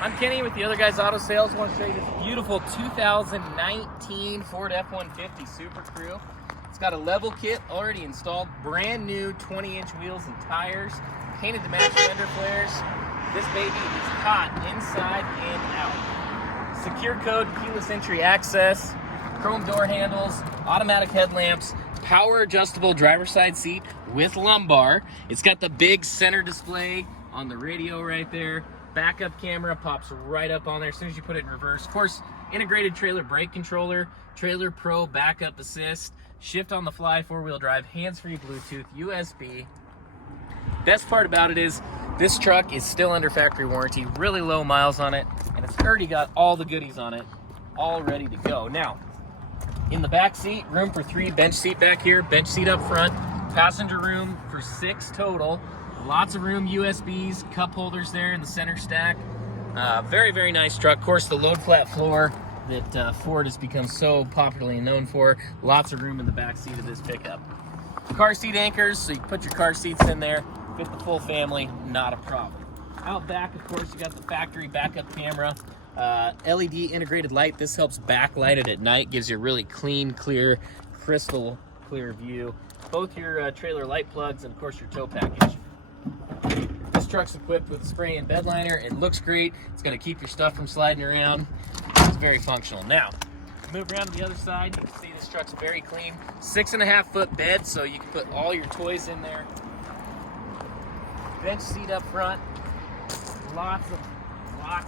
I'm Kenny with the Other Guys Auto Sales. I want to show you this beautiful 2019 Ford F-150 Super Crew. It's got a level kit already installed, brand new 20-inch wheels and tires, painted to match fender flares. This baby is hot inside and out. Secure code, keyless entry access, chrome door handles, automatic headlamps, power adjustable driver's side seat with lumbar. It's got the big center display on the radio right there. Backup camera pops right up on there as soon as you put it in reverse. Of course, integrated trailer brake controller, Trailer Pro backup assist, shift on the fly, 4-wheel drive, hands-free Bluetooth, USB. Best part about it is this truck is still under factory warranty, really low miles on it, and it's already got all the goodies on it, all ready to go. Now, in the back seat, room for 3, bench seat back here, bench seat up front, passenger room for 6 total. Lots of room, USBs, cup holders there in the center stack. Very, very nice truck. Of course, the load flat floor that Ford has become so popularly known for. Lots of room in the back seat of this pickup. Car seat anchors, so you can put your car seats in there, fit the full family, not a problem. Out back, of course, you got the factory backup camera, LED integrated light. This helps backlight it at night, gives you a really clean, clear, crystal clear view. Both your trailer light plugs and, of course, your tow package. This truck's equipped with a spray and bed liner. It looks great. It's going to keep your stuff from sliding around. It's very functional. Now, move around to the other side. You can see this truck's very clean. 6.5-foot bed, so you can put all your toys in there. Bench seat up front. Lots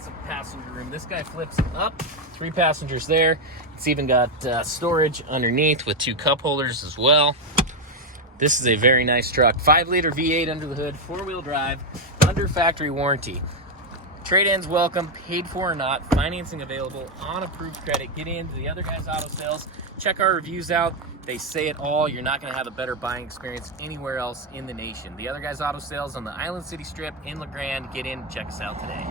of passenger room. This guy flips up. 3 passengers there. It's even got storage underneath with 2 cup holders as well. This is a very nice truck. 5-liter V8 under the hood, 4-wheel drive, under factory warranty. Trade-ins welcome, paid for or not, financing available, on approved credit. Get into the Other Guys Auto Sales. Check our reviews out. They say it all. You're not going to have a better buying experience anywhere else in the nation. The Other Guys Auto Sales on the Island City Strip in La Grande. Get in, check us out today.